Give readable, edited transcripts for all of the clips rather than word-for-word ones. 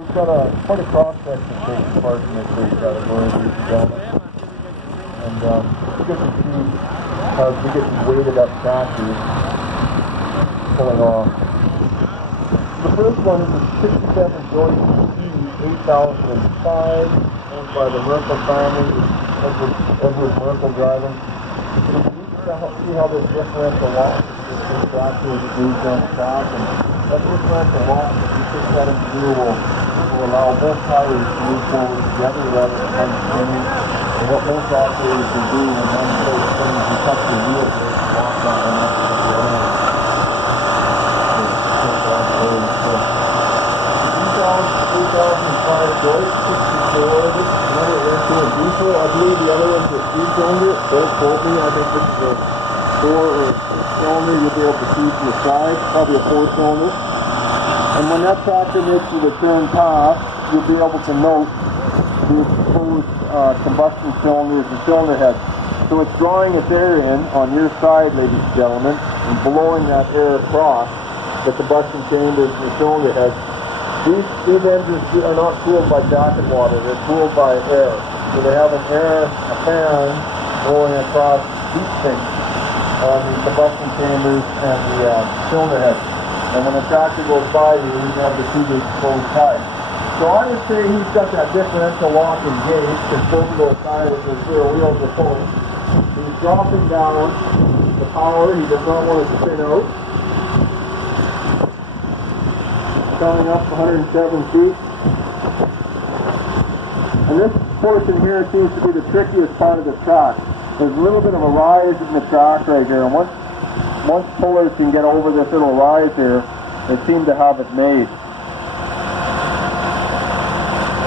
We've got quite a cross-section taking part in this race category, ladies and gentlemen. And you get to see how we get these weighted up tractors pulling off. The first one is a 67 Deutz d8005, owned by the Merkel family, Edward Merkel driving. You can see how this differential lock this tractor is moved on the track, and that differential lock, if you put that into gear, will allow both tires to move forward together rather than one spinning. And what most operators will do when one foot spins, you touch the wheel brake and lock that one up to the end. So, 2005 Deutz, 64, this is another air-cooled diesel. I believe the other one's a 3-cylinder. Don't quote me, I think this is a 4 or 6-cylinder. You'll be able to see from the side, probably a 4-cylinder. And when that tractor makes the return pass, you'll be able to note the exposed combustion cylinders and cylinder heads. So it's drawing its air in on your side, ladies and gentlemen, and blowing that air across the combustion chambers and the cylinder heads. These engines are not cooled by jacket water, they're cooled by air. So they have a fan blowing across heat sinks on the combustion chambers and the cylinder heads. And when a tractor goes by you, you have to see the exposed tires. So I would say he's got that differential lock engaged, and both of those tires with rear wheels are pulling. He's dropping down the power, he does not want it to spin out. Coming up 107 feet. And this portion here seems to be the trickiest part of the track. There's a little bit of a rise in the track right here, and once pullers can get over this little rise here, they seem to have it made.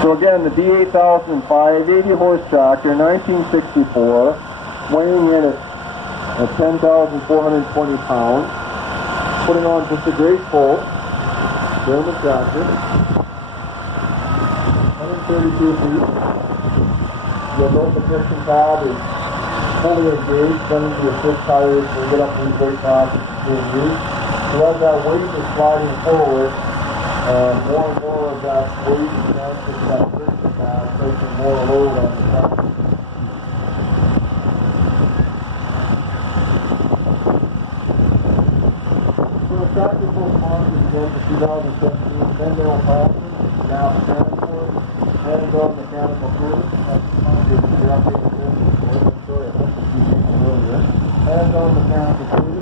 So again, the d8005 80-horse tractor, 1964, weighing in at 10,420 pounds, putting on just a great pull. German tractor, 132 feet. You'll note the piston pad is fully engaged, running the assist tires to get up to these brake pads being used. So as that weight is sliding forward, more and more of that weight is transferred to that piston pad, placing more load on the tractor. Tractor postmark is again for 2017, Mendel Plastic, now transport, hands-on mechanical fluid. That's the updated business. Sorry, I must have used it earlier. Hands-on mechanical fluid.